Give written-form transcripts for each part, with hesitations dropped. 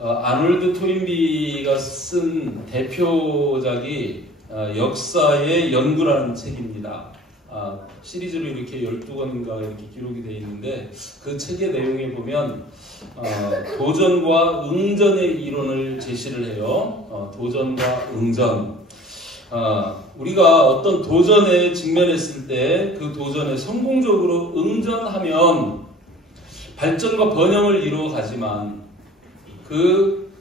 아놀드 토인비가 쓴 대표작이 역사의 연구라는 책입니다. 시리즈로 이렇게 12권인가 이렇게 기록이 되어 있는데 그 책의 내용에 보면 도전과 응전의 이론을 제시를 해요. 도전과 응전. 우리가 어떤 도전에 직면했을 때 그 도전에 성공적으로 응전하면 발전과 번영을 이루어가지만 그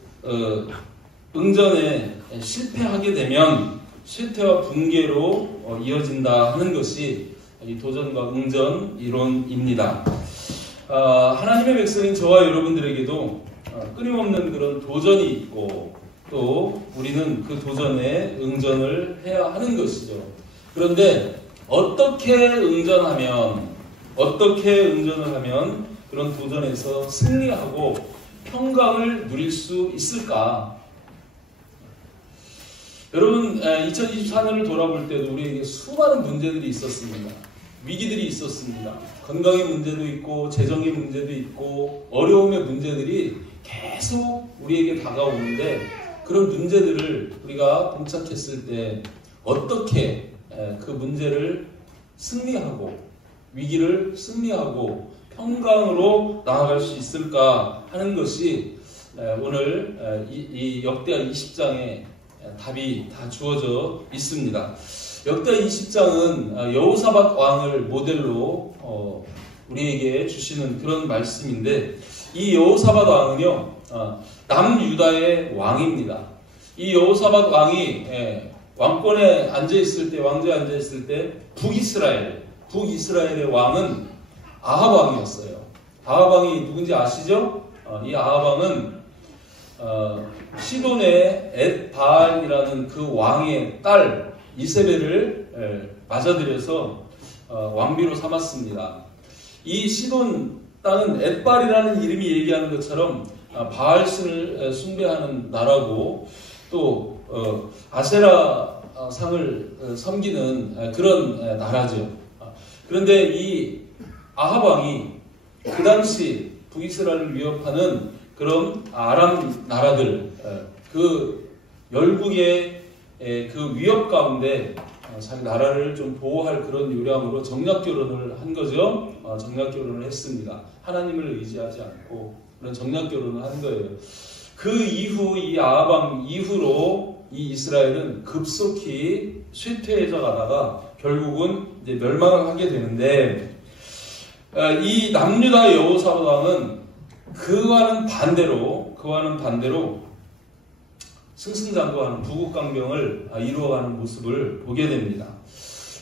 응전에 실패하게 되면 쇠퇴와 붕괴로 이어진다 하는 것이 이 도전과 응전 이론입니다. 하나님의 백성인 저와 여러분들에게도 끊임없는 그런 도전이 있고 또 우리는 그 도전에 응전을 해야 하는 것이죠. 그런데 어떻게 응전을 하면 그런 도전에서 승리하고 평강을 누릴 수 있을까? 여러분, 2024년을 돌아볼 때도 우리에게 수많은 문제들이 있었습니다. 위기들이 있었습니다. 건강의 문제도 있고 재정의 문제도 있고 어려움의 문제들이 계속 우리에게 다가오는데 그런 문제들을 우리가 봉착했을 때 어떻게 그 문제를 승리하고 위기를 승리하고 평강으로 나아갈 수 있을까 하는 것이 오늘 이 역대하 20장에 답이 다 주어져 있습니다. 역대하 20장은 여호사밧 왕을 모델로 우리에게 주시는 그런 말씀인데 이 여호사밧 왕은요 남유다의 왕입니다. 이 여호사밧 왕이 왕권에 앉아있을 때 왕좌에 앉아있을 때 북이스라엘의 왕은 아합 왕이었어요. 아합 왕이 누군지 아시죠? 이 아합 왕은 시돈의 엣바알이라는 그 왕의 딸 이세벨을 맞아들여서 왕비로 삼았습니다. 이 시돈 땅은 엣바알이라는 이름이 얘기하는 것처럼 바알신을 숭배하는 나라고 또 아세라 상을 섬기는 그런 나라죠. 그런데 이 아합 왕이 그 당시 북이스라엘을 위협하는 그런 아람 나라들 그 열국의 그 위협 가운데 자기 나라를 좀 보호할 그런 요량으로 정략 결혼을 한 거죠. 정략 결혼을 했습니다. 하나님을 의지하지 않고 그런 정략 결혼을 한 거예요. 그 이후 이 아합 왕 이후로 이 이스라엘은 급속히 쇠퇴해져 가다가 결국은 이제 멸망을 하게 되는데 이 남유다 여호사밧 왕은 그와는 반대로 승승장구하는 부국강병을 이루어가는 모습을 보게 됩니다.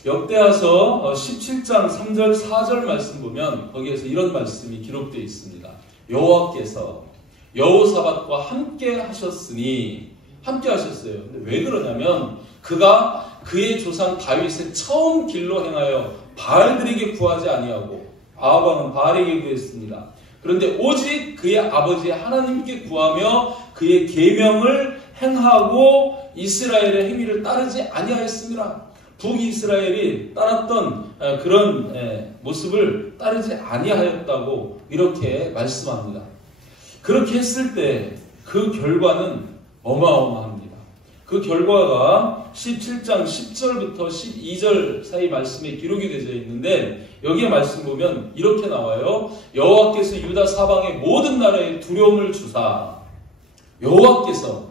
역대하서 17장 3절 4절 말씀 보면 거기에서 이런 말씀이 기록되어 있습니다. 여호와께서 여호사밧과 함께 하셨으니 함께 하셨어요. 근데 왜 그러냐면 그가 그의 조상 다윗의 처음 길로 행하여 바알들에게 구하지 아니하고 아합 왕은 바알에게 구했습니다. 그런데 오직 그의 아버지 하나님께 구하며 그의 계명을 행하고 이스라엘의 행위를 따르지 아니하였습니다. 북이스라엘이 따랐던 그런 모습을 따르지 아니하였다고 이렇게 말씀합니다. 그렇게 했을 때 그 결과는 어마어마합니다. 그 결과가 17장 10절부터 12절 사이 말씀에 기록이 되어 있는데 여기에 말씀 보면 이렇게 나와요. 여호와께서 유다 사방의 모든 나라에 두려움을 주사 여호와께서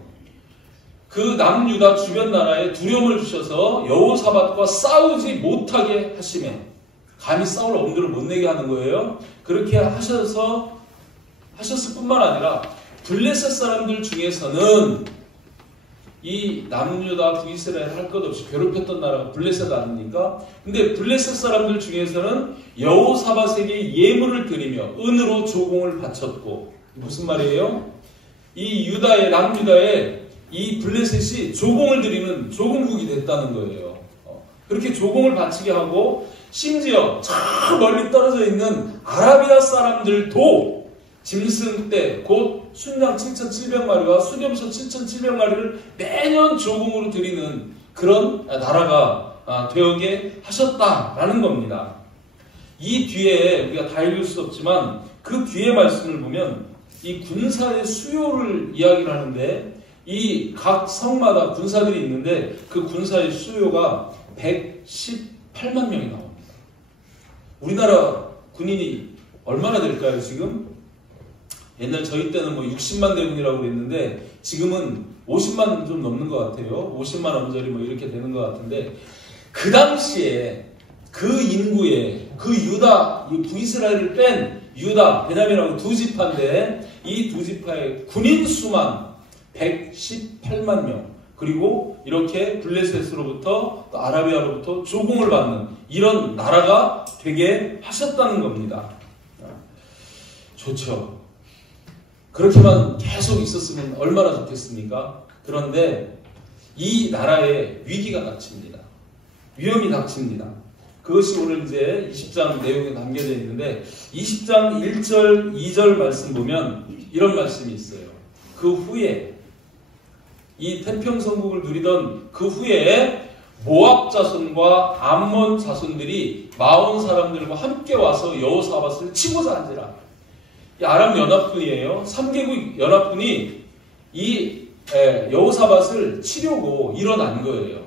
그 남유다 주변 나라에 두려움을 주셔서 여호사밧과 싸우지 못하게 하시매 감히 싸울 엄두를 못 내게 하는 거예요. 그렇게 하셨을 뿐만 아니라 블레셋 사람들 중에서는 이 남유다 북이스라엘 할 것 없이 괴롭혔던 나라가 블레셋 아닙니까? 근데 블레셋 사람들 중에서는 여호사밧에게 예물을 드리며 은으로 조공을 바쳤고 무슨 말이에요? 이 남유다에 이 블레셋이 조공을 드리는 조공국이 됐다는 거예요. 그렇게 조공을 바치게 하고 심지어 저 멀리 떨어져 있는 아라비아 사람들도 짐승 때 곧 순양 7,700마리와 수렴소 7,700마리를 매년 조공으로 드리는 그런 나라가 되게 하셨다라는 겁니다. 이 뒤에 우리가 다 읽을 수 없지만 그 뒤에 말씀을 보면 이 군사의 수요를 이야기를 하는데 이 각 성마다 군사들이 있는데 그 군사의 수요가 118만 명이 나옵니다. 우리나라 군인이 얼마나 될까요, 지금? 옛날 저희 때는 뭐 60만 대군이라고 그랬는데 지금은 50만 좀 넘는 것 같아요. 50만 엄절이 뭐 이렇게 되는 것 같은데 그 당시에 그 인구에 그 유다, 이 북이스라엘을 뺀 유다, 베냐민하고 두 지파인데 이 두 지파의 군인 수만 118만 명, 그리고 이렇게 블레셋으로부터 또 아라비아로부터 조공을 받는 이런 나라가 되게 하셨다는 겁니다. 좋죠. 그렇게만 계속 있었으면 얼마나 좋겠습니까? 그런데 이 나라에 위기가 닥칩니다. 위험이 닥칩니다. 그것이 오늘 이제 20장 내용에 담겨져 있는데 20장 1절, 2절 말씀 보면 이런 말씀이 있어요. 그 후에 이 태평성국을 누리던 그 후에 모압 자손과 암몬 자손들이 마온 사람들과 함께 와서 여호사밧을 치고자 한지라. 이 아람 연합군이에요. 3개국 연합군이 이 여호사밧을 치려고 일어난 거예요.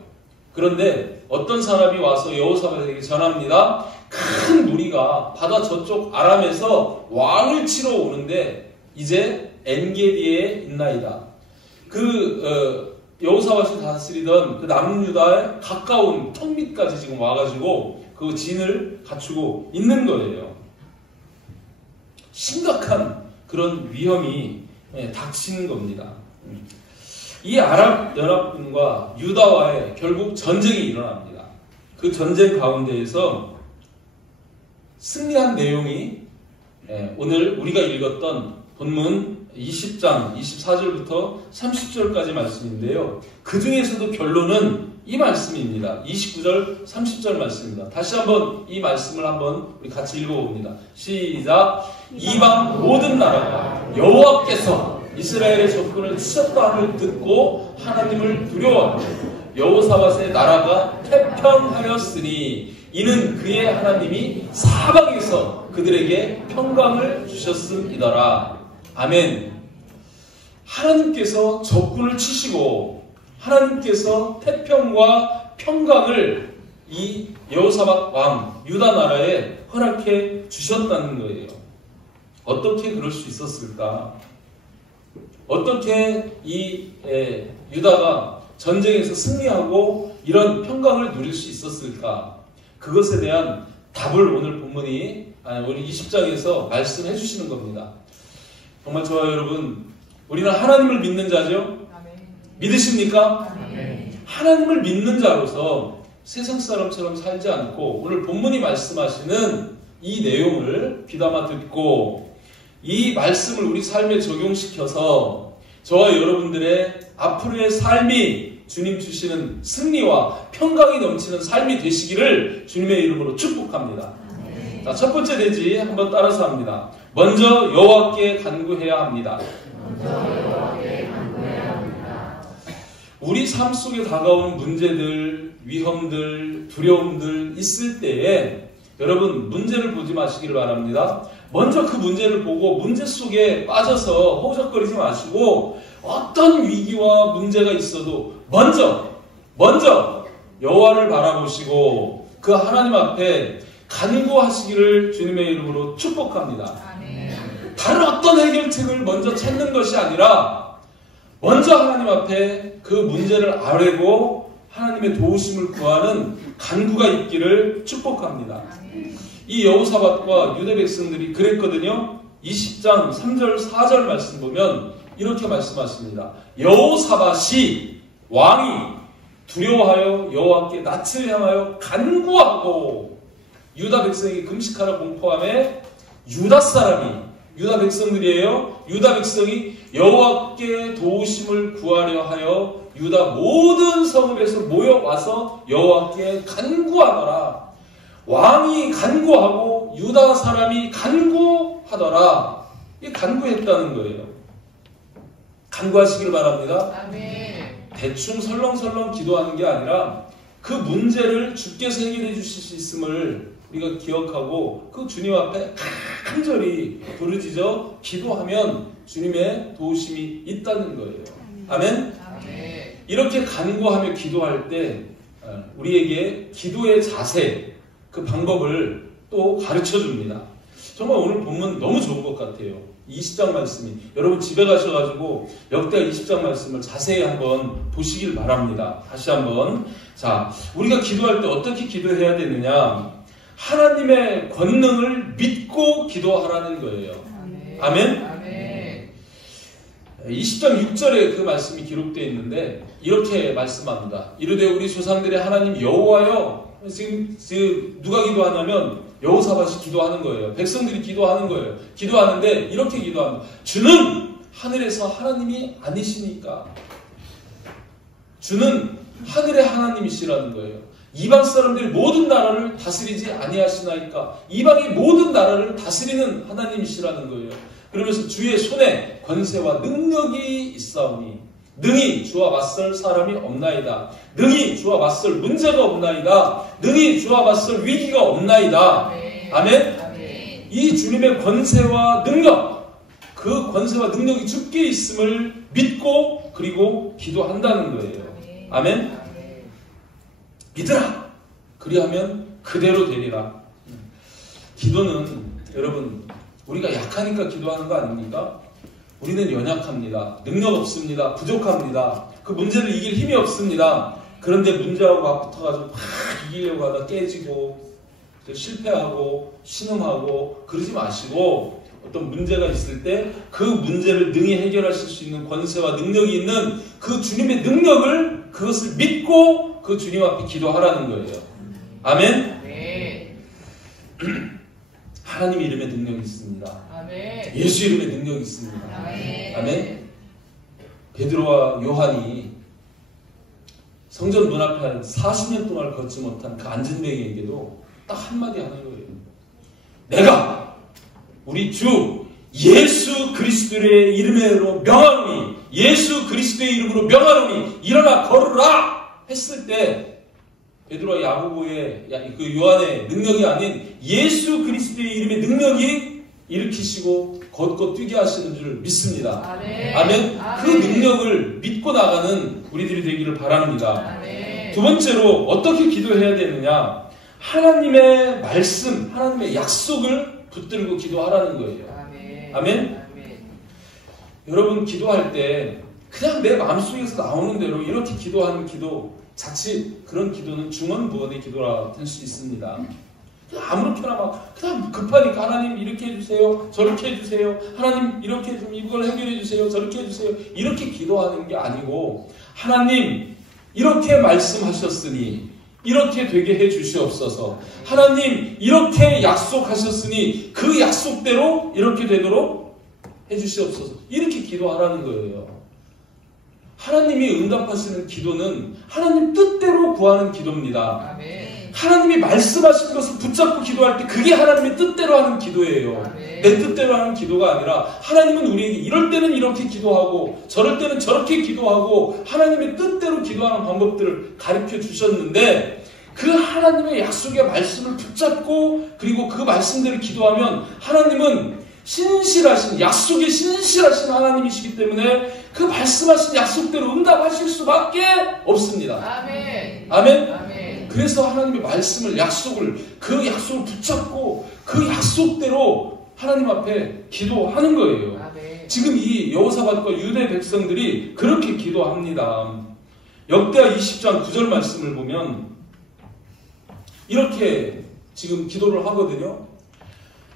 그런데 어떤 사람이 와서 여호사밧에게 전합니다. 큰 무리가 바다 저쪽 아람에서 왕을 치러 오는데 이제 엔게디에 있나이다. 여호사밧이 다스리던 그 남유다에 가까운 턱 밑까지 지금 와가지고 그 진을 갖추고 있는 거예요. 심각한 그런 위험이 닥치는 겁니다. 이 아랍 연합군과 유다와의 결국 전쟁이 일어납니다. 그 전쟁 가운데에서 승리한 내용이 오늘 우리가 읽었던 본문 20장 24절부터 30절까지 말씀인데요. 그 중에서도 결론은 이 말씀입니다. 29절 30절 말씀입니다. 다시 한번 이 말씀을 한번 우리 같이 읽어봅니다. 시작. 이방 모든 나라가 여호와께서 이스라엘의 적군을 치셨다 함을 듣고 하나님을 두려워하고 여호사밧의 나라가 태평하였으니 이는 그의 하나님이 사방에서 그들에게 평강을 주셨음이더라. 아멘. 하나님께서 적군을 치시고 하나님께서 태평과 평강을 이 여호사밧 왕 유다 나라에 허락해 주셨다는 거예요. 어떻게 그럴 수 있었을까? 어떻게 이 유다가 전쟁에서 승리하고 이런 평강을 누릴 수 있었을까? 그것에 대한 답을 오늘 본문이 우리 20장에서 말씀해 주시는 겁니다. 정말 저와 여러분, 우리는 하나님을 믿는 자죠? 믿으십니까? 하나님을 믿는 자로서 세상 사람처럼 살지 않고 오늘 본문이 말씀하시는 이 내용을 귀담아 듣고 이 말씀을 우리 삶에 적용시켜서 저와 여러분들의 앞으로의 삶이 주님 주시는 승리와 평강이 넘치는 삶이 되시기를 주님의 이름으로 축복합니다. 자, 첫 번째 대지 한번 따라서 합니다. 먼저 여호와께 간구해야 합니다. 우리 삶 속에 다가오는 문제들, 위험들, 두려움들 있을 때에 여러분 문제를 보지 마시길 바랍니다. 먼저 그 문제를 보고 문제 속에 빠져서 허우적거리지 마시고 어떤 위기와 문제가 있어도 먼저 여호와를 바라보시고 그 하나님 앞에 간구하시기를 주님의 이름으로 축복합니다. 다른 어떤 해결책을 먼저 찾는 것이 아니라 먼저 하나님 앞에 그 문제를 아뢰고 하나님의 도우심을 구하는 간구가 있기를 축복합니다. 이 여호사밧과 유대 백성들이 그랬거든요. 20장 3절 4절 말씀 보면 이렇게 말씀하십니다. 여호사밧이 왕이 두려워하여 여호와께 낯을 향하여 간구하고 유다 백성이 금식하라 공포함에 유다 백성들이에요. 유다 백성이 여호와께 도우심을 구하려 하여 유다 모든 성읍에서 모여와서 여호와께 간구하더라. 왕이 간구하고 유다 사람이 간구하더라. 이 간구했다는 거예요. 간구하시길 바랍니다. 아멘. 대충 설렁설렁 기도하는 게 아니라 그 문제를 주께서 해결해 주실 수 있음을 우리가 기억하고 그 주님 앞에 간절히 부르짖어 기도하면 주님의 도우심이 있다는 거예요. 아멘? 이렇게 간구하며 기도할 때 우리에게 기도의 자세, 그 방법을 또 가르쳐 줍니다. 정말 오늘 본문 너무 좋은 것 같아요. 20장 말씀이. 여러분 집에 가셔가지고 역대하 20장 말씀을 자세히 한번 보시길 바랍니다. 다시 한번. 자, 우리가 기도할 때 어떻게 기도해야 되느냐? 하나님의 권능을 믿고 기도하라는 거예요. 아멘? 아멘. 20장 6절에 그 말씀이 기록되어 있는데 이렇게 말씀합니다. 이르되 우리 조상들의 하나님 여호와여. 지금 누가 기도하냐면 여호사밧이 기도하는 거예요. 백성들이 기도하는 거예요. 기도하는데 이렇게 기도합니다. 주는 하늘에서 하나님이 아니시니까. 주는 하늘의 하나님이시라는 거예요. 이방 사람들이 모든 나라를 다스리지 아니하시나이까. 이방의 모든 나라를 다스리는 하나님이시라는 거예요. 그러면서 주의 손에 권세와 능력이 있사오니 능히 주와 맞설 사람이 없나이다. 능히 주와 맞설 문제가 없나이다. 능히 주와 맞설 위기가 없나이다. 아멘? 아멘. 이 주님의 권세와 능력, 그 권세와 능력이 주께 있음을 믿고 그리고 기도한다는 거예요. 아멘? 믿으라. 그리하면 그대로 되리라. 기도는 여러분 우리가 약하니까 기도하는 거 아닙니까? 우리는 연약합니다. 능력 없습니다. 부족합니다. 그 문제를 이길 힘이 없습니다. 그런데 문제하고 막 붙어가지고 막 이기려고 하다 깨지고 실패하고 신음하고 그러지 마시고 어떤 문제가 있을 때 그 문제를 능히 해결하실 수 있는 권세와 능력이 있는 그 주님의 능력을 그것을 믿고 그 주님 앞에 기도하라는 거예요. 아멘? 네. 하나님 이름의 능력이 있습니다. 아멘. 예수 이름의 능력이 있습니다. 아멘. 아멘. 베드로와 요한이 성전 문 앞에 한 40년 동안 걷지 못한 그 안전뱅이에게도 딱 한마디 하는 거예요. 내가 우리 주 예수 그리스도의 이름으로 명하노니 예수 그리스도의 이름으로 명하노니 일어나 걸으라 했을 때 베드로와 야고보의 그 요한의 능력이 아닌 예수 그리스도의 이름의 능력이 일으키시고 걷고 뛰게 하시는 줄 믿습니다. 아멘. 아멘. 그 능력을 믿고 나가는 우리들이 되기를 바랍니다. 아멘. 두 번째로 어떻게 기도해야 되느냐? 하나님의 말씀, 하나님의 약속을 붙들고 기도하라는 거예요. 아멘. 아멘. 아멘. 여러분 기도할 때 그냥 내 마음속에서 나오는 대로 이렇게 기도하는 기도 자칫 그런 기도는 중언부언의 기도라 될 수 있습니다. 아무렇게나 막 그냥 급하니까 하나님 이렇게 해주세요, 저렇게 해주세요, 하나님 이렇게 좀 이걸 해결해 주세요, 저렇게 해주세요 이렇게 기도하는 게 아니고 하나님 이렇게 말씀하셨으니 이렇게 되게 해 주시옵소서. 하나님 이렇게 약속하셨으니 그 약속대로 이렇게 되도록 해 주시옵소서. 이렇게 기도하라는 거예요. 하나님이 응답하시는 기도는 하나님 뜻대로 구하는 기도입니다. 아멘. 하나님이 말씀하신 것을 붙잡고 기도할 때 그게 하나님의 뜻대로 하는 기도예요. 아멘. 내 뜻대로 하는 기도가 아니라 하나님은 우리에게 이럴 때는 이렇게 기도하고 저럴 때는 저렇게 기도하고 하나님의 뜻대로 기도하는 방법들을 가르쳐 주셨는데 그 하나님의 약속의 말씀을 붙잡고 그리고 그 말씀대로 기도하면 하나님은 신실하신 약속에 신실하신 하나님이시기 때문에 그 말씀하신 약속대로 응답하실 수밖에 없습니다. 아멘. 아멘. 아멘. 그래서 하나님의 말씀을 약속을 그 약속을 붙잡고 그 약속대로 하나님 앞에 기도하는 거예요. 아멘. 지금 이 여호사밧과 유대 백성들이 그렇게 기도합니다. 역대하 20장 9절 말씀을 보면 이렇게 지금 기도를 하거든요.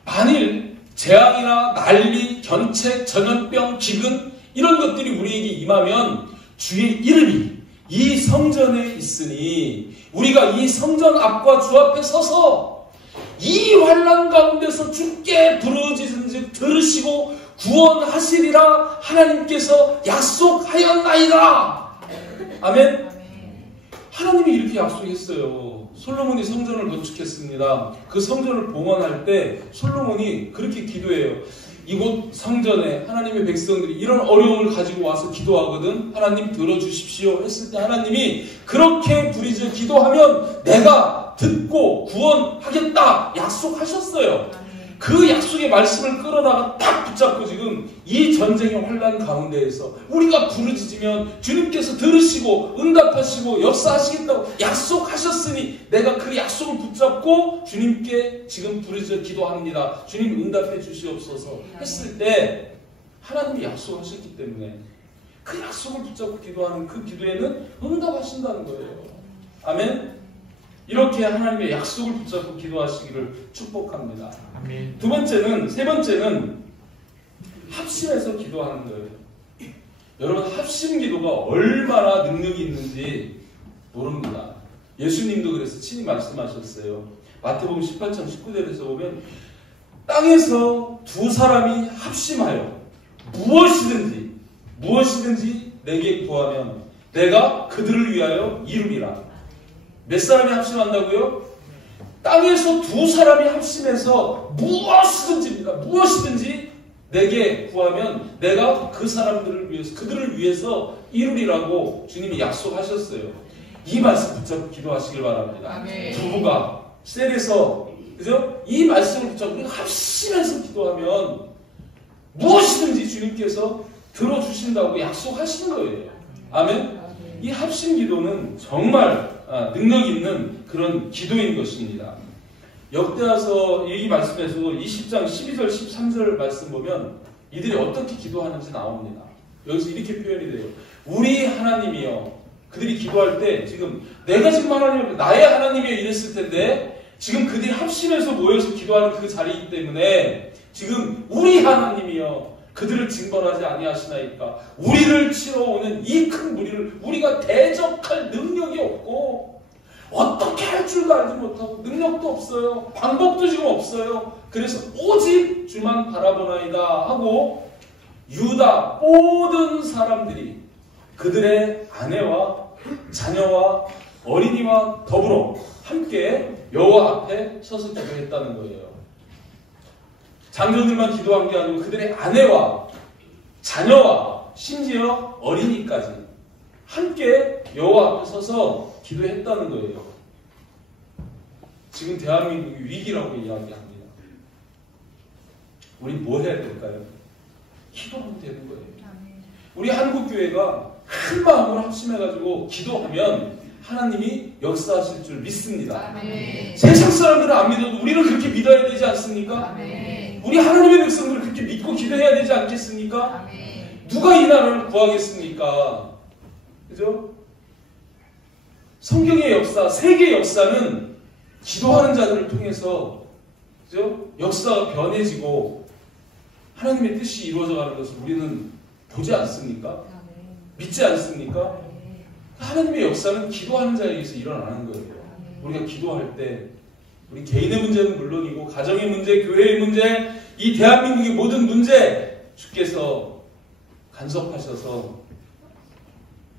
만일 재앙이나 난리, 견책, 전염병, 기근 이런 것들이 우리에게 임하면 주의 이름이 이 성전에 있으니 우리가 이 성전 앞과 주 앞에 서서 이 환난 가운데서 주께 부르짖은즉 들으시고 구원하시리라 하나님께서 약속하였나이다. 아멘. 하나님이 이렇게 약속했어요. 솔로몬이 성전을 건축했습니다. 그 성전을 봉헌할 때 솔로몬이 그렇게 기도해요. 이곳 성전에 하나님의 백성들이 이런 어려움을 가지고 와서 기도하거든. 하나님 들어주십시오 했을 때 하나님이 그렇게 부르짖어 기도하면 내가 듣고 구원하겠다 약속하셨어요. 그 약속의 말씀을 끌어다가 딱 붙잡고 지금 이 전쟁의 환란 가운데에서 우리가 부르짖으면 주님께서 들으시고 응답하시고 역사하시겠다고 약속하셨으니 내가 그 약속을 붙잡고 주님께 지금 부르짖어 기도합니다. 주님 응답해 주시옵소서 했을 때 하나님이 약속하셨기 때문에 그 약속을 붙잡고 기도하는 그 기도에는 응답하신다는 거예요. 아멘. 이렇게 하나님의 약속을 붙잡고 기도하시기를 축복합니다. 아멘. 세 번째는 합심해서 기도하는 거예요. 여러분, 합심 기도가 얼마나 능력이 있는지 모릅니다. 예수님도 그래서 친히 말씀하셨어요. 마태복음 18장 19절에서 보면 땅에서 두 사람이 합심하여 무엇이든지 내게 구하면 내가 그들을 위하여 이루리라. 몇 사람이 합심한다고요? 땅에서 두 사람이 합심해서 무엇이든지 내게 구하면 내가 그 사람들을 위해서 그들을 위해서 이루리라고 주님이 약속하셨어요. 이 말씀 붙잡고 기도하시길 바랍니다. 아멘. 부부가 셀에서 그죠? 이 말씀을 붙잡고 합심해서 기도하면 무엇이든지 주님께서 들어주신다고 약속하시는 거예요. 아멘. 이 합심 기도는 정말 능력 있는 그런 기도인 것입니다. 역대하서 이 말씀에서도 20장 12절 13절 말씀 보면 이들이 어떻게 기도하는지 나옵니다. 여기서 이렇게 표현이 돼요. 우리 하나님이여. 그들이 기도할 때 지금 내가 지금 하나님, 나의 하나님이여 이랬을 텐데 지금 그들이 합심해서 모여서 기도하는 그 자리이기 때문에 지금 우리 하나님이여 그들을 징벌하지 아니하시나이까. 우리를 치러 오는 이 큰 무리를 우리가 대적할 능력이 없고 어떻게 할 줄도 알지 못하고 능력도 없어요. 방법도 지금 없어요. 그래서 오직 주만 바라보나이다 하고 유다 모든 사람들이 그들의 아내와 자녀와 어린이와 더불어 함께 여호와 앞에 서서 기도했다는 거예요. 장로들만 기도한 게 아니고 그들의 아내와 자녀와 심지어 어린이까지 함께 여호와 앞에 서서 기도했다는 거예요. 지금 대한민국이 위기라고 이야기합니다. 우린 뭐 해야 될까요? 기도하면 되는 거예요. 우리 한국교회가 큰 마음으로 합심해가지고 기도하면 하나님이 역사하실 줄 믿습니다. 아멘. 세상 사람들은 안 믿어도 우리는 그렇게 믿어야 되지 않습니까? 아멘. 우리 하나님의 백성들을 그렇게 믿고 기도해야 되지 않겠습니까? 아멘. 누가 이 나라를 구하겠습니까? 그죠? 성경의 역사, 세계 역사는 기도하는 자들을 통해서 그죠? 역사가 변해지고 하나님의 뜻이 이루어져가는 것을 우리는 보지 않습니까? 믿지 않습니까? 하나님의 역사는 기도하는 자에 의해서 일어나는 거예요. 우리가 기도할 때 우리 개인의 문제는 물론이고 가정의 문제, 교회의 문제, 이 대한민국의 모든 문제 주께서 간섭하셔서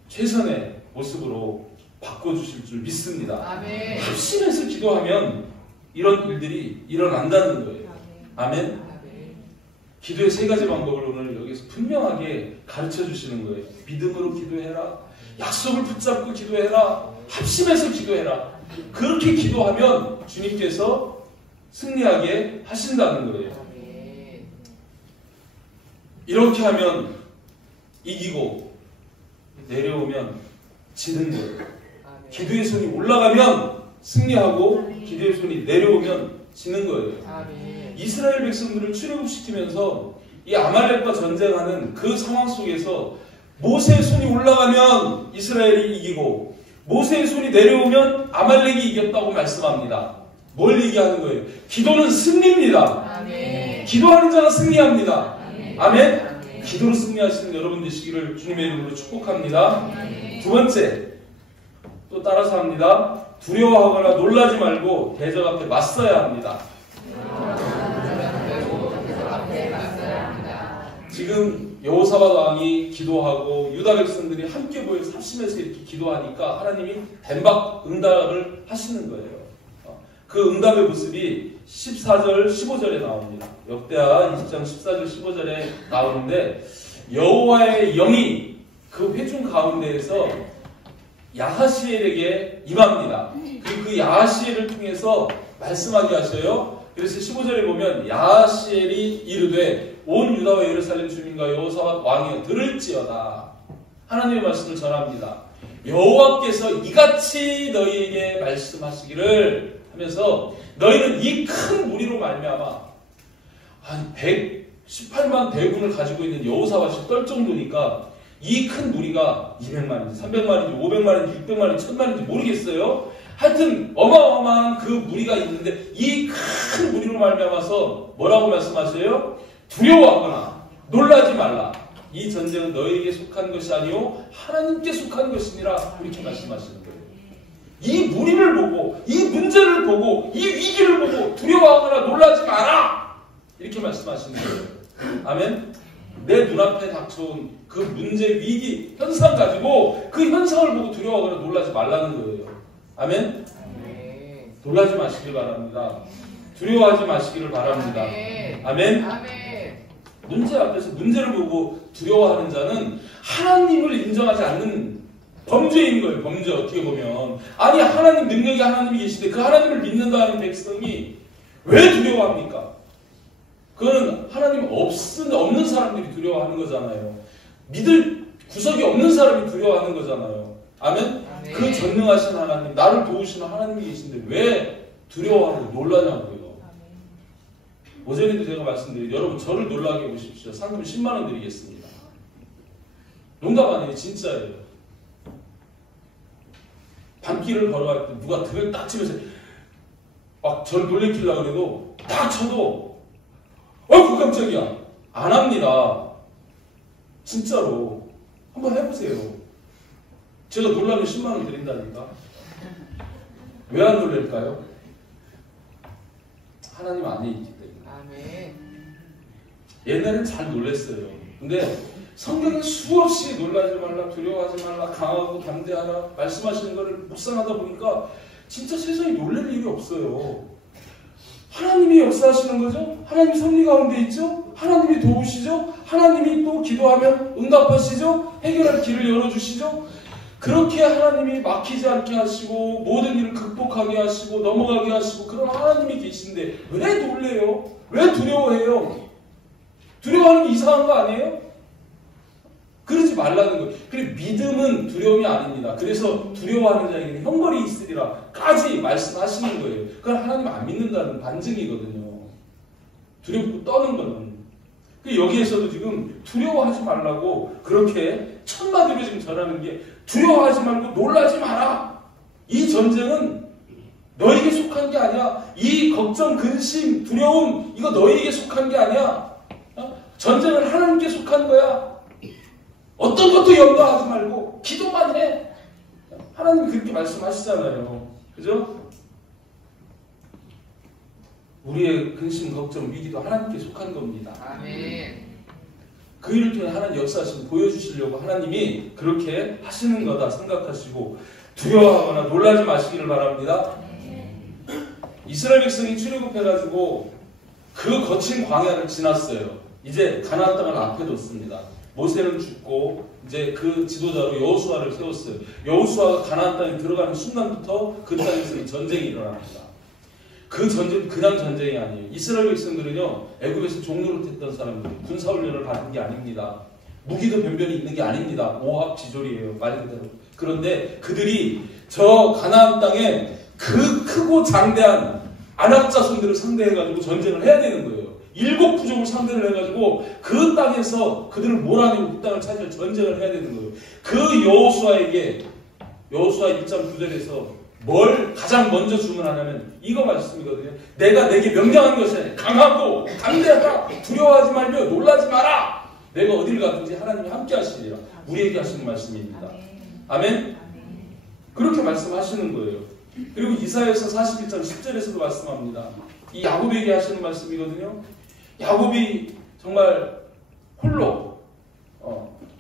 최선의 모습으로 바꿔주실 줄 믿습니다. 아멘. 합심해서 기도하면 이런 일들이 일어난다는 거예요. 아멘. 아멘. 기도의 세 가지 방법을 오늘 여기서 분명하게 가르쳐 주시는 거예요. 믿음으로 기도해라. 약속을 붙잡고 기도해라. 합심해서 기도해라. 그렇게 기도하면 주님께서 승리하게 하신다는 거예요. 이렇게 하면 이기고 내려오면 지는 거예요. 기도의 손이 올라가면 승리하고 기도의 손이 내려오면 지는 거예요. 이스라엘 백성들을 출애굽시키면서 이 아말렉과 전쟁하는 그 상황 속에서 모세의 손이 올라가면 이스라엘이 이기고 모세의 손이 내려오면 아말렉이 이겼다고 말씀합니다. 뭘 얘기하는 거예요? 기도는 승리입니다. 아멘. 기도하는 자가 승리합니다. 아멘. 아멘. 아멘. 기도로 승리하시는 여러분 되시기를 주님의 이름으로 축복합니다. 아멘. 두 번째, 또 따라서 합니다. 두려워하거나 놀라지 말고 대적 앞에 맞서야 합니다. 지금 여호사밧 왕이 기도하고 유다 백성들이 함께 모여서 합심해서 이렇게 기도하니까 하나님이 대박 응답을 하시는 거예요. 그 응답의 모습이 14절 15절에 나옵니다. 역대하 20장 14절 15절에 나오는데 여호와의 영이 그 회중 가운데에서 야하시엘에게 임합니다. 그리고 그 야하시엘을 통해서 말씀하게 하셔요. 그래서 15절에 보면 야하시엘이 이르되 온 유다와 예루살렘 주민과 여호사밧 왕이여 들을지어다. 하나님의 말씀을 전합니다. 여호와께서 이같이 너희에게 말씀하시기를 하면서 너희는 이 큰 무리로 말미암아 한 118만 대군을 가지고 있는 여호사밧이 떨 정도니까 이 큰 무리가 200만인지 300만인지 500만인지 600만인지 1000만인지 모르겠어요. 하여튼 어마어마한 그 무리가 있는데 이 큰 무리로 말미암아서 뭐라고 말씀하세요? 두려워하거나 놀라지 말라. 이 전쟁은 너희에게 속한 것이 아니요 하나님께 속한 것이니라. 이렇게 말씀하시는 거예요. 이 무리를 보고 이 문제를 보고 이 위기를 보고 두려워하거나 놀라지 마라. 이렇게 말씀하시는 거예요. 아멘. 내 눈앞에 닥쳐온 그 문제, 위기, 현상 가지고 그 현상을 보고 두려워하거나 놀라지 말라는 거예요. 아멘. 놀라지 마시길 바랍니다. 두려워하지 마시기를 바랍니다. 아멘. 문제 앞에서 문제를 보고 두려워하는 자는 하나님을 인정하지 않는 범죄인 거예요. 범죄. 어떻게 보면 아니 하나님 능력이 하나님이 계시되 그 하나님을 믿는다는 백성이 왜 두려워합니까? 그거는 하나님 없는 사람들이 두려워하는 거잖아요. 믿을 구석이 없는 사람이 두려워하는 거잖아요. 아멘? 그 전능하신 하나님, 나를 도우시는 하나님이 계신데 왜 두려워하고 놀라냐고요. 어제도 제가 말씀드린 여러분 저를 놀라게 해보십시오. 상금 10만 원 드리겠습니다. 농담 아니에요. 진짜예요. 밤길을 걸어갈 때 누가 등을 딱 치면서 막 저를 놀래키려고 해도 딱 쳐도 어이구 깜짝이야. 안 합니다. 진짜로. 한번 해보세요. 제가 놀라면 10만 원 드린다니까. 왜 안 놀랄까요? 하나님 안에 있기 때문에. 옛날엔 잘 놀랐어요. 근데 성경에 수없이 놀라지 말라, 두려워하지 말라, 강하고 담대하라 말씀하시는 것을 묵상하다 보니까 진짜 세상에 놀랄 일이 없어요. 하나님이 역사하시는 거죠. 하나님 섭리 가운데 있죠. 하나님이 도우시죠. 하나님이 또 기도하면 응답하시죠. 해결할 길을 열어주시죠. 그렇게 하나님이 막히지 않게 하시고 모든 일을 극복하게 하시고 넘어가게 하시고 그런 하나님이 계신데 왜 놀래요? 왜 두려워해요? 두려워하는 게 이상한 거 아니에요? 그러지 말라는 거예요. 그리고 믿음은 두려움이 아닙니다. 그래서 두려워하는 자에게는 형벌이 있으리라까지 말씀하시는 거예요. 그건 하나님 안 믿는다는 반증이거든요. 두렵고 떠는 거는. 여기에서도 지금 두려워하지 말라고 그렇게 첫마디로 지금 전하는 게 두려워하지 말고 놀라지 마라. 이 전쟁은 너에게 속한 게 아니야. 이 걱정, 근심, 두려움 이거 너에게 속한 게 아니야. 전쟁은 하나님께 속한 거야. 어떤 것도 염려하지 말고 기도만 해. 하나님이 그렇게 말씀하시잖아요. 그죠? 우리의 근심, 걱정, 위기도 하나님께 속한 겁니다. 아멘. 그 일을 통해 하나님 역사하시고 보여주시려고 하나님이 그렇게 하시는 거다 생각하시고 두려워하거나 놀라지 마시기를 바랍니다. 이스라엘 백성이 출애굽해가지고 그 거친 광야를 지났어요. 이제 가나안 땅을 앞에 뒀습니다. 모세는 죽고 이제 그 지도자로 여호수아를 세웠어요. 여호수아가 가나안 땅에 들어가는 순간부터 그 땅에서 전쟁이 일어납니다. 그 전쟁 그냥 전쟁이 아니에요. 이스라엘 백성들은요 애굽에서 종노릇했던 사람들, 군사훈련을 받은 게 아닙니다. 무기도 변변히 있는 게 아닙니다. 오합지졸이에요 말 그대로. 그런데 그들이 저 가나안 땅에 그 크고 장대한 아낙 자손들을 상대해가지고 전쟁을 해야 되는 거예요. 7부족을 상대를 해가지고 그 땅에서 그들을 몰아내고 그 땅을 차지할 전쟁을 해야 되는 거예요. 그 여호수아에게 여호수아 1장 9절에서 뭘 가장 먼저 주문하냐면 이거 말씀이거든요. 내가 내게 명령한 것이 강하고 담대하라. 두려워하지 말며 놀라지 마라. 내가 어딜 가든지 하나님이 함께 하시리라. 우리에게 하시는 말씀입니다. 아멘? 그렇게 말씀하시는 거예요. 그리고 이사야서 41장 10절에서도 말씀합니다. 이 야곱에게 하시는 말씀이거든요. 야곱이 정말 홀로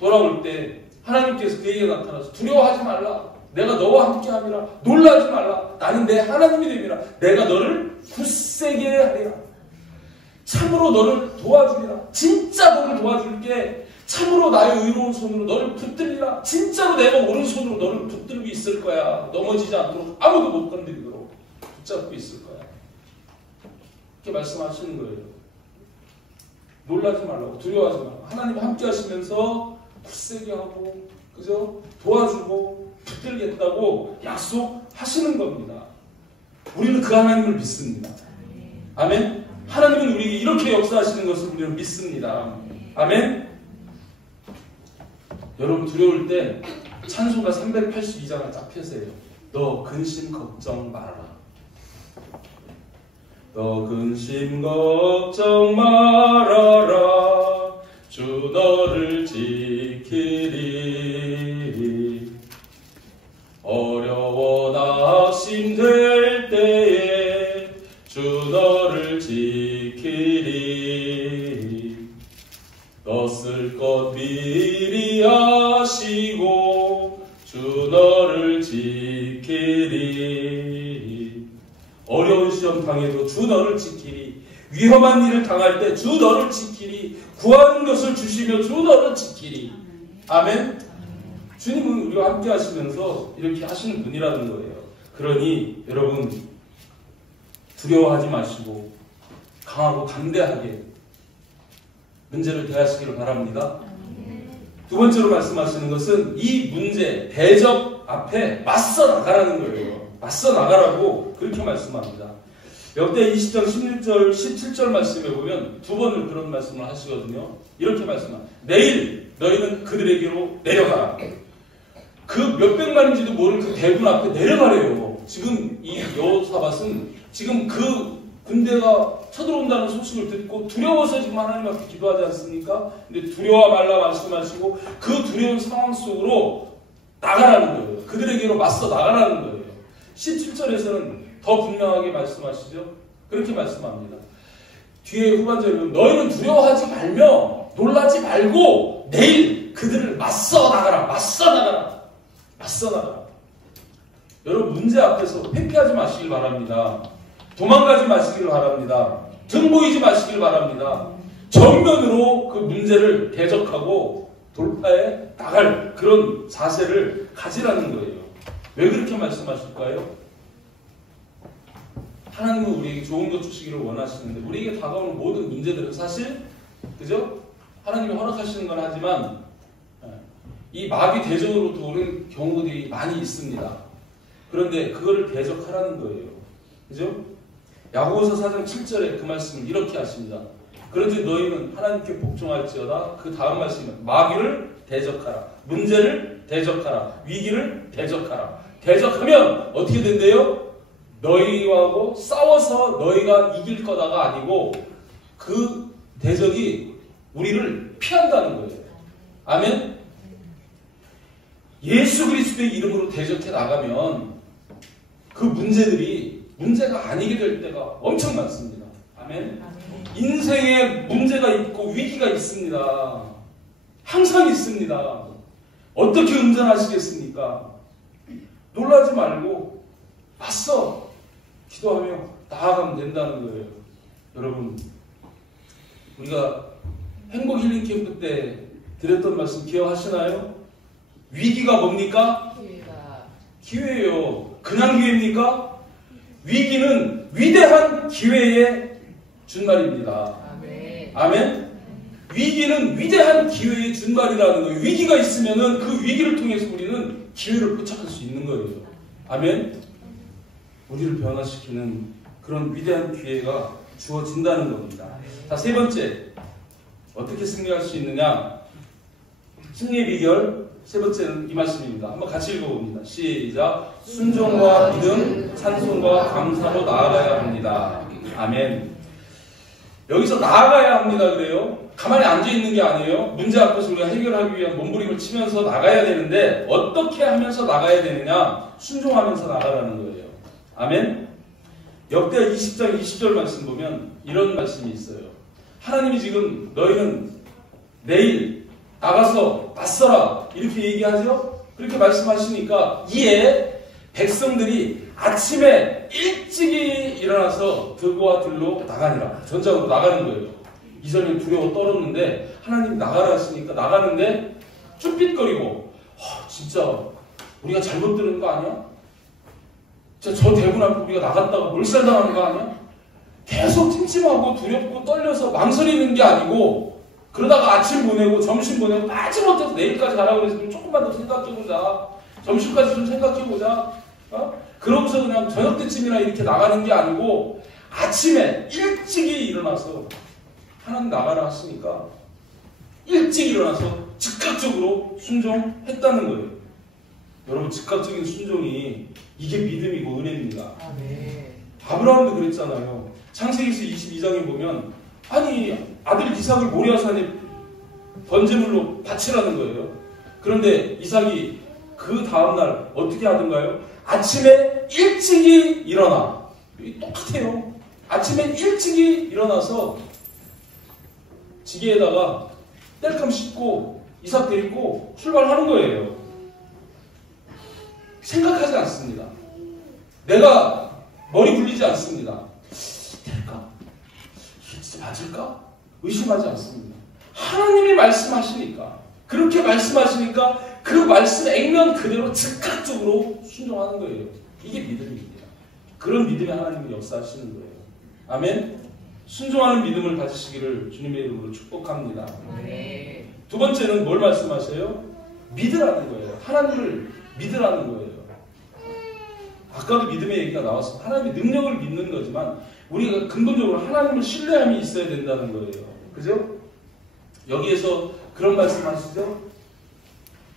돌아올 때 하나님께서 그에게 나타나서 두려워하지 말라. 내가 너와 함께함이라. 놀라지 말라. 나는 내 하나님이 됨이라. 내가 너를 굳세게 하리라. 참으로 너를 도와주리라. 진짜 너를 도와줄게. 참으로 나의 의로운 손으로 너를 붙들리라. 진짜로 내가 오른손으로 너를 붙들고 있을 거야. 넘어지지 않도록 아무도 못 건드리도록 붙잡고 있을 거야. 이렇게 말씀하시는 거예요. 놀라지 말라고, 두려워하지 말라고. 하나님이 함께 하시면서 굳세게 하고, 그죠? 도와주고 붙들겠다고 약속하시는 겁니다. 우리는 그 하나님을 믿습니다. 아멘. 하나님은 우리에게 이렇게 역사하시는 것을 우리는 믿습니다. 아멘. 여러분 두려울 때 찬송가 382장을 딱 펴세요. 너 근심 걱정 말아라. 너 근심 걱정 말아라. 주 너를 지키리. 어려워 낙심될 때에 주 너를 지키리. 너 쓸 것 미리 아시고 주 너를 지키리. 어려운 시험 당해도 주 너를 지키리. 위험한 일을 당할 때 주 너를 지키리. 구하는 것을 주시며 주 너를 지키리. 아멘. 주님은 우리와 함께 하시면서 이렇게 하시는 분이라는 거예요. 그러니 여러분 두려워하지 마시고 강하고 담대하게 문제를 대하시기를 바랍니다. 두 번째로 말씀하시는 것은 이 문제, 대적 앞에 맞서 나가라는 거예요. 맞서 나가라고 그렇게 말씀합니다. 역대 20장 16절, 17절 말씀에 보면 두 번을 그런 말씀을 하시거든요. 이렇게 말씀합니다. 내일 너희는 그들에게로 내려가라. 그 몇백만인지도 모르는 그 대군 앞에 내려가래요. 지금 이 여호사밧은 지금 그 군대가 쳐들어온다는 소식을 듣고 두려워서 지금 하나님 앞에 기도하지 않습니까? 근데 두려워 말라 말씀하시고 그 두려운 상황 속으로 나가라는 거예요. 그들에게로 맞서 나가라는 거예요. 17절에서는 더 분명하게 말씀하시죠. 그렇게 말씀합니다. 뒤에 후반절에 너희는 두려워하지 말며 놀라지 말고 내일 그들을 맞서 나가라. 맞서 나가라. 맞서 나가라. 여러분 문제 앞에서 회피하지 마시길 바랍니다. 도망가지 마시길 바랍니다. 등 보이지 마시길 바랍니다. 정면으로 그 문제를 대적하고 돌파해 나갈 그런 자세를 가지라는 거예요. 왜 그렇게 말씀하실까요? 하나님은 우리에게 좋은 것 주시기를 원하시는데 우리에게 다가오는 모든 문제들은 사실 그죠? 하나님이 허락하시는 건 하지만 이 마귀 대적으로부터 오는 경우들이 많이 있습니다. 그런데 그거를 대적하라는 거예요. 그죠? 야고보서 4장 7절에 그 말씀을 이렇게 하십니다. 그런데 너희는 하나님께 복종할지어다. 그 다음 말씀은 마귀를 대적하라. 문제를 대적하라. 위기를 대적하라. 대적하면 어떻게 된대요? 너희하고 싸워서 너희가 이길 거다가 아니고 그 대적이 우리를 피한다는 거예요. 아멘? 예수 그리스도의 이름으로 대적해 나가면 그 문제가 아니게 될 때가 엄청 많습니다. 아멘? 인생에 문제가 있고 위기가 있습니다. 항상 있습니다. 어떻게 운전하시겠습니까? 놀라지 말고 맞서 기도하며 나아가면 된다는 거예요. 여러분 우리가 행복 힐링 캠프 때 드렸던 말씀 기억하시나요? 위기가 뭡니까? 기회예요. 그냥 기회입니까? 위기는 위대한 기회의 준말입니다. 아멘? 위기는 위대한 기회의 준말이라는 거예요. 위기가 있으면은 그 위기를 통해서 우리는 기회를 포착할 수 있는 거예요. 아멘? 우리를 변화시키는 그런 위대한 기회가 주어진다는 겁니다. 자, 세 번째. 어떻게 승리할 수 있느냐? 승리의 비결. 세 번째는 이 말씀입니다. 한번 같이 읽어봅니다. 시작. 순종과 믿음, 찬송과 감사로 나아가야 합니다. 아멘. 여기서 나아가야 합니다. 그래요. 가만히 앉아있는 게 아니에요. 문제 앞에서 우리가 해결하기 위한 몸부림을 치면서 나가야 되는데 어떻게 하면서 나가야 되느냐? 순종하면서 나가라는 거예요. 아멘. 역대하 20장 20절 말씀 보면 이런 말씀이 있어요. 하나님이 지금 너희는 내일 나가서 맞서라 이렇게 얘기하죠. 그렇게 말씀하시니까 이에 백성들이 아침에 일찍이 일어나서 들과 들로 나가니라. 전장으로 나가는 거예요. 이전에 두려워 떨었는데 하나님이 나가라 하시니까 나가는데 쭈삣거리고 진짜 우리가 잘못 들은 거 아니야? 진짜 저 대문 앞에 우리가 나갔다가 몰살당하는 거 아니야? 계속 찜찜하고 두렵고 떨려서 망설이는 게 아니고 그러다가 아침 보내고 점심 보내고 마지못해서 내일까지 가라고 그래서 조금만 더 생각해보자. 점심까지 좀 생각해보자. 그러고서 그냥 저녁 때쯤이나 이렇게 나가는 게 아니고 아침에 일찍이 일어나서 하나님 나가라 하시니까 일찍 일어나서 즉각적으로 순종했다는 거예요. 여러분, 즉각적인 순종이 이게 믿음이고 은혜입니다. 아브라함도 그랬잖아요. 창세기서 22장에 보면 아니 아들 이삭을 모리아산에 번제물로 바치라는 거예요. 그런데 이삭이 그 다음날 어떻게 하던가요? 아침에 일찍이 일어나. 똑같아요. 아침에 일찍이 일어나서 지게에다가 땔감 씻고 이삭 데리고 출발하는 거예요. 생각하지 않습니다. 내가 머리 굴리지 않습니다. 될까? 이게 진짜 맞을까? 의심하지 않습니다. 하나님이 말씀하시니까, 그렇게 말씀하시니까 그 말씀 액면 그대로 즉각적으로 순종하는 거예요. 이게 믿음입니다. 그런 믿음에 하나님이 역사하시는 거예요. 아멘. 순종하는 믿음을 가지시기를 주님의 이름으로 축복합니다. 두 번째는 뭘 말씀하세요? 믿으라는 거예요. 하나님을 믿으라는 거예요. 아까도 믿음의 얘기가 나왔어. 하나님의 능력을 믿는 거지만 우리가 근본적으로 하나님을 신뢰함이 있어야 된다는 거예요. 그죠? 여기에서 그런 말씀하시죠?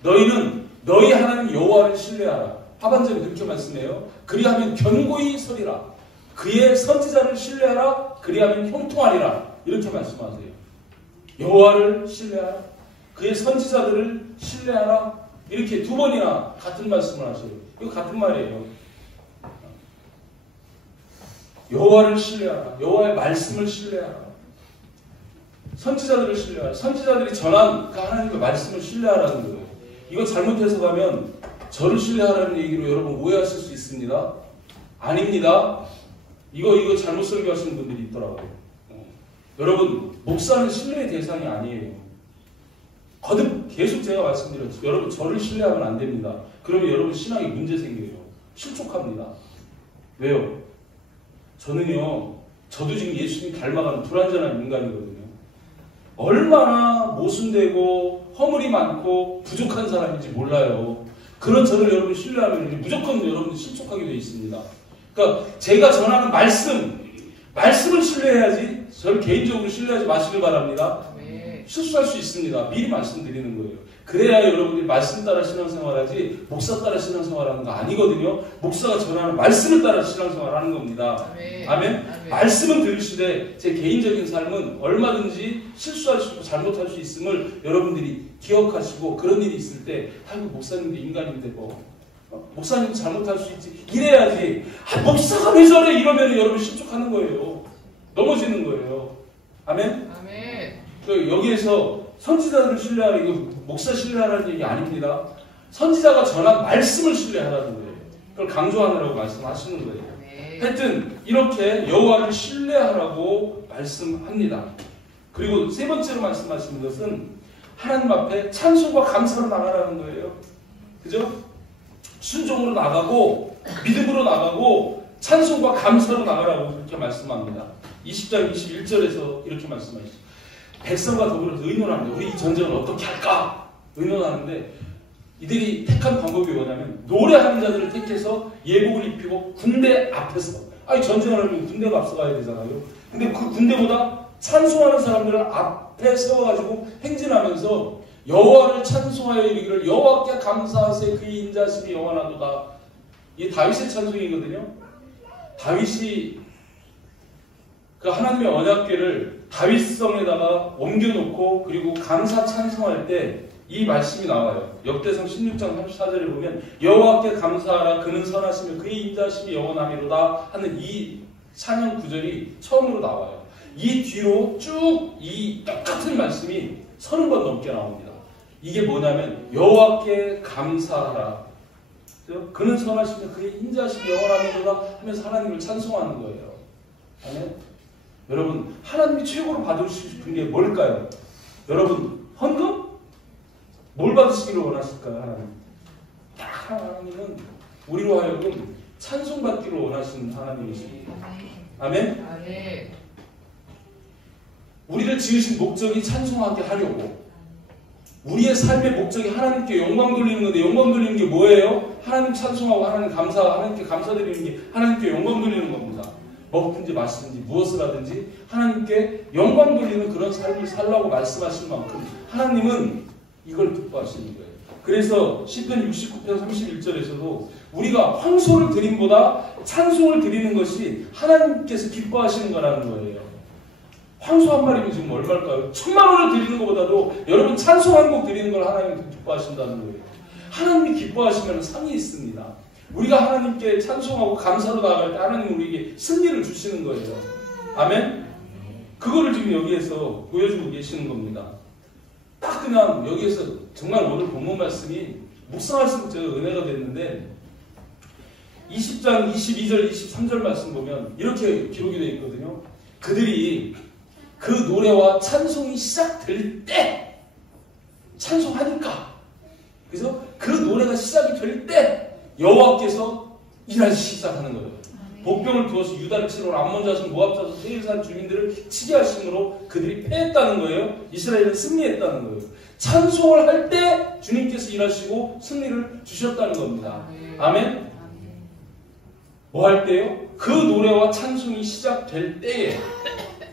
너희는 너희 하나님 여호와를 신뢰하라. 하반절에 그렇게 말씀해요. 그리하면 견고히 서리라. 그의 선지자를 신뢰하라. 그리하면 형통하리라. 이렇게 말씀하세요. 여호와를 신뢰하라. 그의 선지자들을 신뢰하라. 이렇게 두 번이나 같은 말씀을 하셔요. 이거 같은 말이에요. 여호와를 신뢰하라. 여호와의 말씀을 신뢰하라. 선지자들을 신뢰하라. 선지자들이 전한 그 하나님의 말씀을 신뢰하라는 거예요. 이거 잘못 해석하면 저를 신뢰하라는 얘기로 여러분 오해하실 수 있습니다. 아닙니다. 이거 잘못 설교하시는 분들이 있더라고요. 여러분, 목사는 신뢰의 대상이 아니에요. 거듭 계속 제가 말씀드렸죠. 여러분, 저를 신뢰하면 안 됩니다. 그러면 여러분 신앙에 문제 생겨요. 실족합니다. 왜요? 저도 지금 예수님 닮아가는 불완전한 인간이거든요. 얼마나 모순되고 허물이 많고 부족한 사람인지 몰라요. 그런 저를 여러분 신뢰하면 무조건 여러분 실족하게 되어 있습니다. 그러니까 제가 전하는 말씀을 신뢰해야지, 저를 개인적으로 신뢰하지 마시길 바랍니다. 실수할 수 있습니다. 미리 말씀드리는 거예요. 그래야 여러분들이 말씀 따라 신앙생활하지 목사 따라 신앙생활하는 거 아니거든요. 목사가 전하는 말씀을 따라 신앙생활하는 겁니다. 아멘. 말씀은 들으시되 제 개인적인 삶은 얼마든지 실수할 수 있고 잘못할 수 있음을 여러분들이 기억하시고, 그런 일이 있을 때 아이고 목사님도 인간인데 목사님도 잘못할 수 있지 이래야지. 목사가 왜 저래 이러면 여러분 실족하는 거예요. 넘어지는 거예요. 아멘. 여기에서 선지자들을 신뢰하라, 이거 목사 신뢰하라는 얘기 아닙니다. 선지자가 전한 말씀을 신뢰하라는 거예요. 그걸 강조하느라고 말씀하시는 거예요. 하여튼 이렇게 여호와를 신뢰하라고 말씀합니다. 그리고 세 번째로 말씀하시는 것은 하나님 앞에 찬송과 감사로 나가라는 거예요. 그죠? 순종으로 나가고 믿음으로 나가고 찬송과 감사로 나가라고 그렇게 말씀합니다. 20장 21절에서 이렇게 말씀하시죠. 백성과 더불어서 의논합니다. 우리 이 전쟁을 어떻게 할까? 의논하는데 이들이 택한 방법이 뭐냐면 노래하는 자들을 택해서 예복을 입히고 군대 앞에서, 전쟁을 하려면 군대가 앞서가야 되잖아요. 근데 그 군대보다 찬송하는 사람들을 앞에 세워가지고 행진하면서 여호와를 찬송하여 이르기를 여호와께 감사하세 그의 인자심이 영원하도다. 이게 다윗의 찬송이거든요. 다윗이 그 하나님의 언약궤를 다윗성에다가 옮겨놓고 그리고 감사 찬송할 때 이 말씀이 나와요. 역대상 16장 34절에 보면 여호와께 감사하라 그는 선하시며 그의 인자심이 영원하미로다 하는 이 찬양 구절이 처음으로 나와요. 이 뒤로 쭉 이 똑같은 말씀이 30번 넘게 나옵니다. 이게 뭐냐면 여호와께 감사하라. 그죠? 그는 선하시며 그의 인자하심이 영원하도다 하면서 하나님을 찬송하는 거예요. 아멘? 여러분, 하나님이 최고로 받으시고 싶은 게 뭘까요? 여러분, 헌금? 뭘 받으시기를 원하실까요, 하나님? 딱 하나님은 우리로 하여금 찬송받기를 원하시는 하나님이십니다. 아멘? 아멘. 우리를 지으신 목적이 찬송하게 하려고. 우리의 삶의 목적이 하나님께 영광 돌리는 건데, 영광 돌리는 게 뭐예요? 하나님 찬송하고 하나님께 감사드리는 게 하나님께 영광 돌리는 겁니다. 먹든지 마시든지 무엇을 하든지 하나님께 영광 돌리는 그런 삶을 살라고 말씀하신 만큼 하나님은 이걸 기뻐하시는 거예요. 그래서 시편 69편 31절에서도 우리가 황소를 드림보다 찬송을 드리는 것이 하나님께서 기뻐하시는 거라는 거예요. 황소 한 마리면 지금 얼마일까요? 1000만 원을 드리는 것보다도 여러분 찬송 한 곡 드리는 걸 하나님이 기뻐하신다는 거예요. 하나님이 기뻐하시면 상이 있습니다. 우리가 하나님께 찬송하고 감사로 나아갈 때 하나님은 우리에게 승리를 주시는 거예요. 아멘? 그거를 지금 여기에서 보여주고 계시는 겁니다. 딱 그냥 여기에서 정말 오늘 본문 말씀이 묵상할수록 제가 은혜가 됐는데 20장 22절 23절 말씀 보면 이렇게 기록이 되어 있거든요. 그들이 그 노래와 찬송이 시작될 때 찬송하니까 그래서 그 노래가 시작이 될 때 여호와께서 일하기 시작하는 거예요. 복병을 두어서 유다를 치러 암몬 자손 모압 자손 세일산 주민들을 치게 하심으로 그들이 패했다는 거예요. 이스라엘은 승리했다는 거예요. 찬송을 할 때 주님께서 일하시고 승리를 주셨다는 겁니다. 아멘? 뭐 할 때요? 그 노래와 찬송이 시작될 때에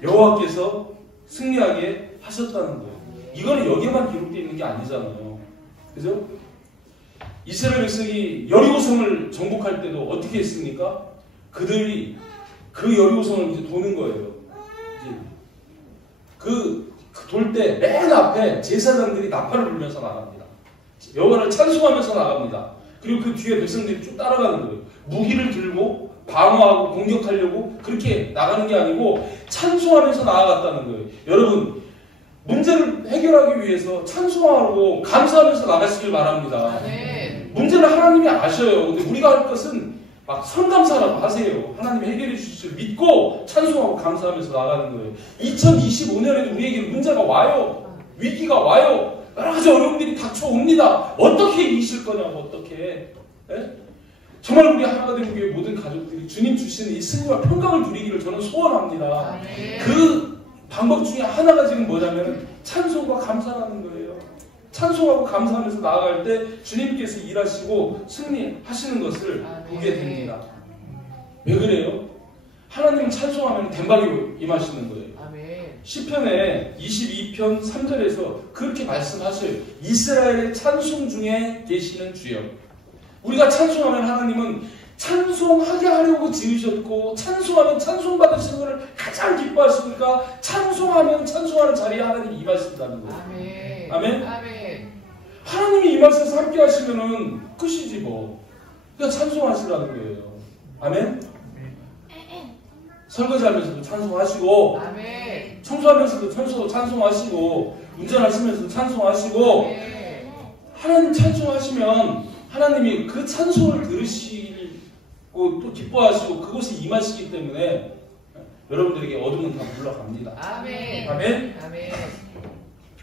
여호와께서 승리하게 하셨다는 거예요. 이거는 여기에만 기록되어 있는 게 아니잖아요. 그죠? 이스라엘 백성이 여리고성을 정복할 때도 어떻게 했습니까? 그들이 그 여리고성을 이제 도는 거예요. 이제 돌 때 맨 앞에 제사장들이 나팔을 불면서 나갑니다. 여호와를 찬송하면서 나갑니다. 그리고 그 뒤에 백성들이 쭉 따라가는 거예요. 무기를 들고 방어하고 공격하려고 그렇게 나가는 게 아니고 찬송하면서 나아갔다는 거예요. 여러분, 문제를 해결하기 위해서 찬송하고 감사하면서 나가시길 바랍니다. 문제는 하나님이 아셔요. 근데 우리가 할 것은 막 선감사라고 하세요. 하나님이 해결해 주실 줄 믿고 찬송하고 감사하면서 나가는 거예요. 2025년에도 우리에게 문제가 와요. 위기가 와요. 여러 가지 어려움들이 닥쳐옵니다. 어떻게 이기실 거냐고 어떻게. 네? 정말 우리 하나가 된 교회 모든 가족들이 주님 주시는 이 승리와 평강을 누리기를 저는 소원합니다. 그 방법 중에 하나가 지금 뭐냐면 찬송과 감사라는 거예요. 찬송하고 감사하면서 나아갈 때 주님께서 일하시고 승리하시는 것을 보게 됩니다. 왜 그래요? 하나님 찬송하면 대박이 임하시는 거예요. 시편의 22편 3절에서 그렇게 말씀하셔요. 이스라엘의 찬송 중에 계시는 주여. 우리가 찬송하면 하나님은 찬송하게 하려고 지으셨고 찬송하면 찬송받으시는 것을 가장 기뻐하시니까 찬송하면 찬송하는 자리에 하나님이 임하신다는 거예요. 아멘? 아멘. 하나님이 임하셔서 함께 하시면은 끝이지 뭐. 그냥 찬송하시라는 거예요. 아멘? 설거지하면서도 찬송하시고 아멘. 청소하면서도 찬송하시고 운전하시면서도 찬송하시고 하나님 찬송하시면 하나님이 그 찬송을 들으시고 또 기뻐하시고 그곳에 임하시기 때문에 여러분들에게 어둠은 다 물러갑니다. 아멘. 아멘. 아멘.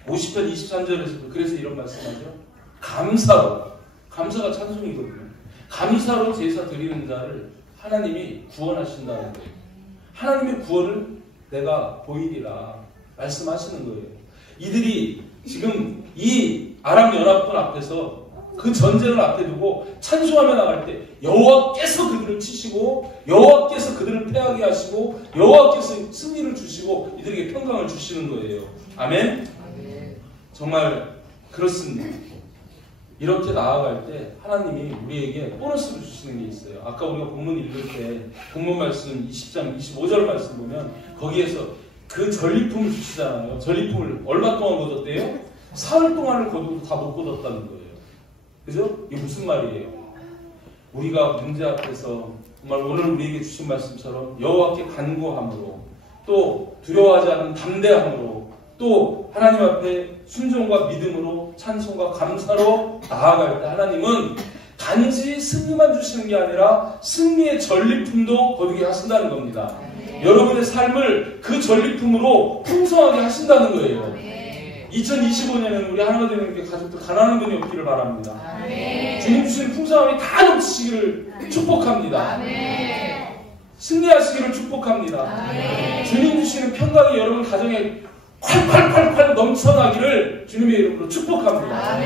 50편 23절에서도 그래서 이런 말씀하죠. 감사가 찬송이거든요. 감사로 제사 드리는 자를 하나님이 구원하신다는 거예요. 하나님의 구원을 내가 보이리라 말씀하시는 거예요. 이들이 지금 이 아람 연합군 앞에서 그 전쟁을 앞에 두고 찬송하며 나갈 때 여호와께서 그들을 치시고 여호와께서 그들을 패하게 하시고 여호와께서 승리를 주시고 이들에게 평강을 주시는 거예요. 아멘? 정말 그렇습니다. 이렇게 나아갈 때 하나님이 우리에게 보너스를 주시는 게 있어요. 아까 우리가 본문 읽을 때 본문 말씀 20장 25절 말씀 보면 거기에서 그 전리품을 주시잖아요. 전리품을 얼마 동안 거뒀대요? 사흘 동안을 거둬도 다 못 거뒀다는 거예요. 그죠? 이게 무슨 말이에요? 우리가 문제 앞에서 정말 오늘 우리에게 주신 말씀처럼 여호와께 간구함으로 또 두려워하지 않은 담대함으로 또 하나님 앞에 순종과 믿음으로 찬송과 감사로 나아갈 때 하나님은 단지 승리만 주시는 게 아니라 승리의 전리품도 거두게 하신다는 겁니다. 여러분의 삶을 그 전리품으로 풍성하게 하신다는 거예요. 2025년에는 우리 하나가 되는 게 가족들 가난한 분이 없기를 바랍니다. 주님 주시는 풍성함이 다 넘치시기를 축복합니다. 승리하시기를 축복합니다. 주님 주시는 평강이 여러분 가정에 콸콸콸콸 넘쳐나기를 주님의 이름으로 축복합니다.